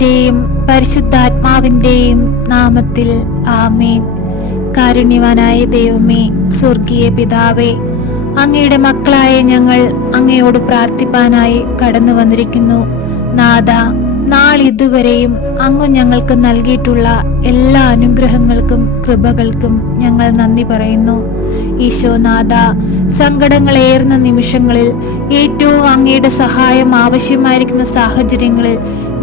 പിതാവിന്റെയും പരിശുദ്ധാത്മാവിന്റെയും നാമത്തിൽ ആമേൻ. കാരുണ്യവാനായ ദൈവമേ സ്വർഗീയ പിതാവേ അങ്ങയുടെ മക്കളായ ഞങ്ങൾ അങ്ങയോട് പ്രാർത്ഥിപ്പാനായി കടന്നു വന്നിരിക്കുന്നു. നാഥ നാളിതുവരെയും അങ്ങ് ഞങ്ങൾക്ക് നൽകിയിട്ടുള്ള എല്ലാ അനുഗ്രഹങ്ങൾക്കും കൃപകൾക്കും ഞങ്ങൾ നന്ദി പറയുന്നു. ഈശോനാഥ സങ്കടങ്ങളേറുന്ന നിമിഷങ്ങളിൽ ഏറ്റവും അങ്ങയുടെ സഹായം ആവശ്യമായിരിക്കുന്ന സാഹചര്യങ്ങളിൽ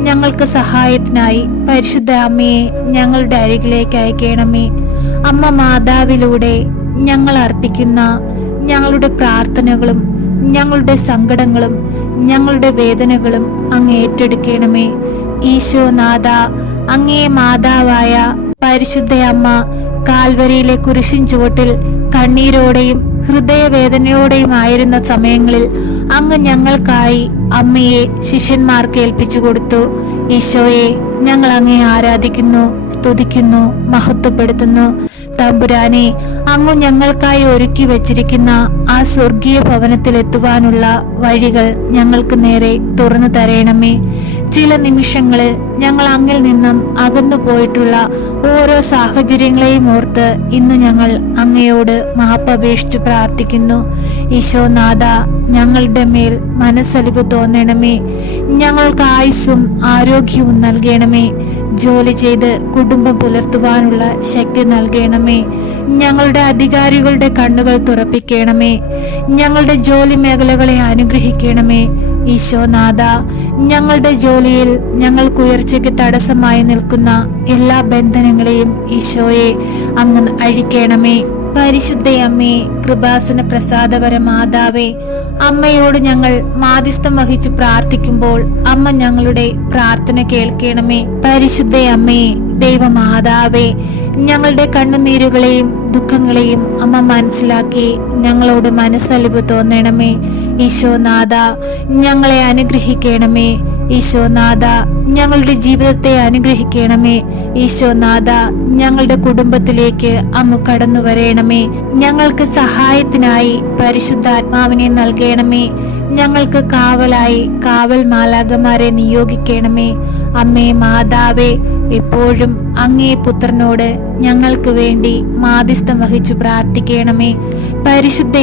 ഞങ്ങൾക്ക് സഹായത്തിനായി പരിശുദ്ധ അമ്മയെ ഞങ്ങളുടെ അരികിലേക്ക് അയക്കണമേ. അമ്മ മാതാവിലൂടെ ഞങ്ങൾ അർപ്പിക്കുന്ന ഞങ്ങളുടെ പ്രാർത്ഥനകളും ഞങ്ങളുടെ സങ്കടങ്ങളും ഞങ്ങളുടെ വേദനകളും അങ്ങ് ഏറ്റെടുക്കണമേ. ഈശോനാഥ അങ്ങേ മാതാവായ പരിശുദ്ധ അമ്മ കാൽവരിയിലെ കുരിശിൻ ചുവട്ടിൽ കണ്ണീരോടെയും ഹൃദയവേദനയോടെയും ആയിരുന്ന സമയങ്ങളിൽ അങ്ങ് ഞങ്ങൾക്കായി അമ്മയെ ശിഷ്യന്മാർക്ക് ഏൽപ്പിച്ചു കൊടുത്തു. ഈശോയെ ഞങ്ങൾ അങ്ങേ ആരാധിക്കുന്നു സ്തുതിക്കുന്നു മഹത്വപ്പെടുത്തുന്നു. തമ്പുരാനെ അങ്ങു ഞങ്ങൾക്കായി ഒരുക്കി വെച്ചിരിക്കുന്ന ആ സ്വർഗീയ ഭവനത്തിൽ എത്തുവാനുള്ള വഴികൾ ഞങ്ങൾക്ക് നേരെ തുറന്നു തരയണമേ ചില നിമിഷങ്ങളിൽ ഞങ്ങൾ അങ്ങിൽ നിന്നും അകന്നു പോയിട്ടുള്ള ഓരോ സാഹചര്യങ്ങളെയും ഓർത്ത് ഇന്ന് ഞങ്ങൾ അങ്ങയോട് മാപ്പപേക്ഷിച്ചു പ്രാർത്ഥിക്കുന്നു. ഈശോനാഥ ഞങ്ങളുടെ മേൽ മനസ്സലിവ് തോന്നണമേ. ഞങ്ങൾക്ക് ആയുസ്സും ആരോഗ്യവും നൽകണമേ. ജോലി ചെയ്ത് കുടുംബം പുലർത്തുവാനുള്ള ശക്തി നൽകണമേ. ഞങ്ങളുടെ അധികാരികളുടെ കണ്ണുകൾ തുറപ്പിക്കണമേ. ഞങ്ങളുടെ ജോലി മേഖലകളെ അനുഗ്രഹിക്കണമേ. ഈശോനാഥ ഞങ്ങളുടെ ജോലിയിൽ ഞങ്ങൾക്ക് ഉയർച്ചയ്ക്ക് തടസ്സമായി നിൽക്കുന്ന എല്ലാ ബന്ധനങ്ങളെയും ഈശോയെ അങ്ങ് അഴിക്കണമേ. പരിശുദ്ധയമ്മേ കൃപാസന പ്രസാദപര മാതാവേ അമ്മയോട് ഞങ്ങൾ മാധ്യസ്ഥം വഹിച്ച് പ്രാർത്ഥിക്കുമ്പോൾ അമ്മ ഞങ്ങളുടെ പ്രാർത്ഥന കേൾക്കണമേ. പരിശുദ്ധയമ്മേ ദൈവമാതാവേ ഞങ്ങളുടെ കണ്ണുനീരുകളെയും ദുഃഖങ്ങളെയും അമ്മ മനസ്സിലാക്കി ഞങ്ങളോട് മനസ്സലിവ് തോന്നണമേ. ഈശോനാഥ ഞങ്ങളെ അനുഗ്രഹിക്കണമേ. ഈശോനാഥ ഞങ്ങളുടെ ജീവിതത്തെ അനുഗ്രഹിക്കണമേ. ഈശോനാഥ ഞങ്ങളുടെ കുടുംബത്തിലേക്ക് അങ്ങ് കടന്നു വരയണമേ ഞങ്ങൾക്ക് സഹായത്തിനായി പരിശുദ്ധാത്മാവിനെ നൽകണമേ. ഞങ്ങൾക്ക് കാവലായി കാവൽ മാലാകമാരെ നിയോഗിക്കണമേ. അമ്മേ മാതാവേ എപ്പോഴും അങ്ങേ പുത്രനോട് ഞങ്ങൾക്ക് വേണ്ടി മാധ്യസ്ഥം വഹിച്ചു പ്രാർത്ഥിക്കണമേ. പരിശുദ്ധ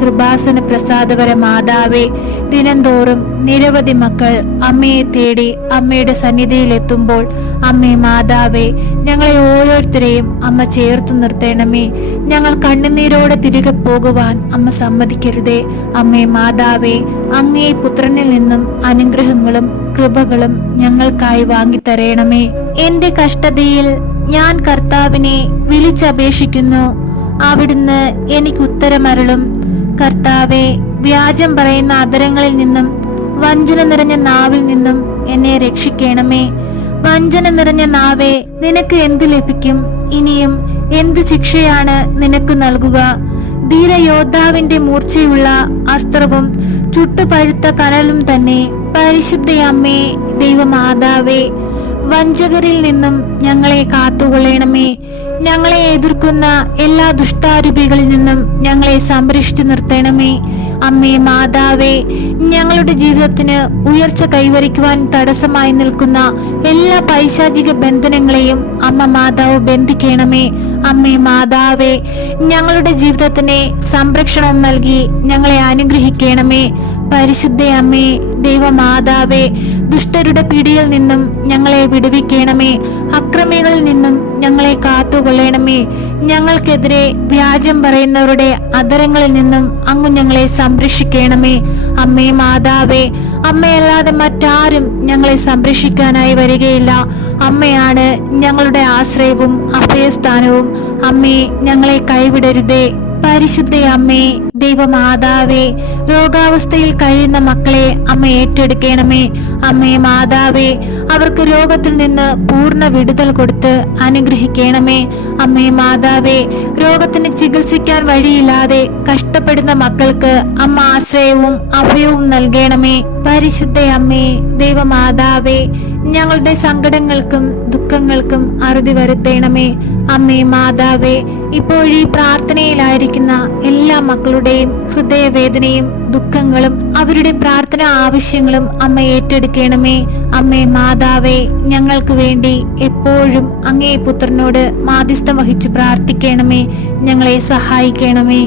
കൃപാസന പ്രസാദപര മാതാവേ ദിനംതോറും നിരവധി മക്കൾ അമ്മയെ തേടി അമ്മയുടെ സന്നിധിയിലെത്തുമ്പോൾ അമ്മേ മാതാവേ ഞങ്ങളെ ഓരോരുത്തരെയും അമ്മ ചേർത്തു നിർത്തണമേ. ഞങ്ങൾ കണ്ണുനീരോടെ തിരികെ പോകുവാൻ അമ്മ സമ്മതിക്കരുതേ. അമ്മേ മാതാവേ അങ്ങേ പുത്രനിൽ നിന്നും അനുഗ്രഹങ്ങളും കൃപകളും ഞങ്ങൾക്കായി വാങ്ങിത്തരേണമേ. എന്റെ കഷ്ടതയിൽ ഞാൻ കർത്താവിനെ വിളിച്ചപേക്ഷിക്കുന്നു. അവിടുന്ന് എനിക്ക് ഉത്തരമരളും. കർത്താവെ വ്യാജം പറയുന്ന അതരങ്ങളിൽ നിന്നും വഞ്ചന നിറഞ്ഞ നാവിൽ നിന്നും എന്നെ രക്ഷിക്കണമേ. വഞ്ചന നിറഞ്ഞ നാവേ നിനക്ക് എന്തു ലഭിക്കും? ഇനിയും എന്തു ശിക്ഷയാണ് നിനക്ക് നൽകുക? ധീരയോദ്ധാവിന്റെ മൂർച്ചയുള്ള അസ്ത്രവും ചുട്ടുപഴുത്ത കനലും തന്നെ. പരിശുദ്ധയമ്മേ ദൈവമാതാവേ വഞ്ചകരിൽ നിന്നും ഞങ്ങളെ കാത്തുകൊള്ളണമേ. ഞങ്ങളെ എതിർക്കുന്ന എല്ലാ ദുഷ്ടാരൂപികളിൽ നിന്നും ഞങ്ങളെ സംരക്ഷിച്ചു നിർത്തണമേ. അമ്മേ മാതാവേ ഞങ്ങളുടെ ജീവിതത്തിന് ഉയർച്ച കൈവരിക്കുവാൻ തടസ്സമായി നിൽക്കുന്ന എല്ലാ പൈശാചിക ബന്ധനങ്ങളെയും അമ്മ മാതാവ് ബന്ധിക്കണമേ. അമ്മേ മാതാവേ ഞങ്ങളുടെ ജീവിതത്തിന് സംരക്ഷണം നൽകി ഞങ്ങളെ അനുഗ്രഹിക്കണമേ. പരിശുദ്ധ അമ്മേ ദൈവമാതാവേ ദുഷ്ടരുടെ പിടിയിൽ നിന്നും ഞങ്ങളെ വിടുവിക്കണമേ. അക്രമികളിൽ നിന്നും ഞങ്ങളെ കാത്തുകൊള്ളണമേ. ഞങ്ങൾക്കെതിരെ വ്യാജം പറയുന്നവരുടെ അതരങ്ങളിൽ നിന്നും അങ്ങ് ഞങ്ങളെ സംരക്ഷിക്കണമേ. അമ്മേ മാതാവേ അമ്മയല്ലാതെ മറ്റാരും ഞങ്ങളെ സംരക്ഷിക്കാനായി വരികയില്ല. അമ്മയാണ് ഞങ്ങളുടെ ആശ്രയവും അഭയസ്ഥാനവും. അമ്മേ ഞങ്ങളെ കൈവിടരുതേ. പരിശുദ്ധ അമ്മേ ദൈവമാതാവേ രോഗാവസ്ഥയിൽ കഴിയുന്ന മക്കളെ അമ്മ ഏറ്റെടുക്കണമേ. അമ്മേ മാതാവേ അവർക്ക് രോഗത്തിൽ നിന്ന് പൂർണ വിടുതൽ കൊടുത്ത് അനുഗ്രഹിക്കണമേ. അമ്മേ മാതാവേ രോഗത്തിന് ചികിത്സിക്കാൻ വഴിയില്ലാതെ കഷ്ടപ്പെടുന്ന മക്കൾക്ക് അമ്മ ആശ്രയവും അഭയവും നൽകണമേ. പരിശുദ്ധ അമ്മേ ദൈവമാതാവേ ഞങ്ങളുടെ സങ്കടങ്ങൾക്കും ദുഃഖങ്ങൾക്കും അറുതി വരുത്തേണമേ. അമ്മേ മാതാവേ ഇപ്പോഴീ പ്രാർത്ഥനയിലായിരിക്കുന്ന എല്ലാ മക്കളുടെയും ഹൃദയവേദനയും ദുഃഖങ്ങളും അവരുടെ പ്രാർത്ഥന ആവശ്യങ്ങളും അമ്മ ഏറ്റെടുക്കണമേ. അമ്മേ മാതാവേ ഞങ്ങൾക്ക് വേണ്ടി എപ്പോഴും അങ്ങേ പുത്രനോട് മാധ്യസ്ഥം വഹിച്ചു പ്രാർത്ഥിക്കണമേ. ഞങ്ങളെ സഹായിക്കണമേ.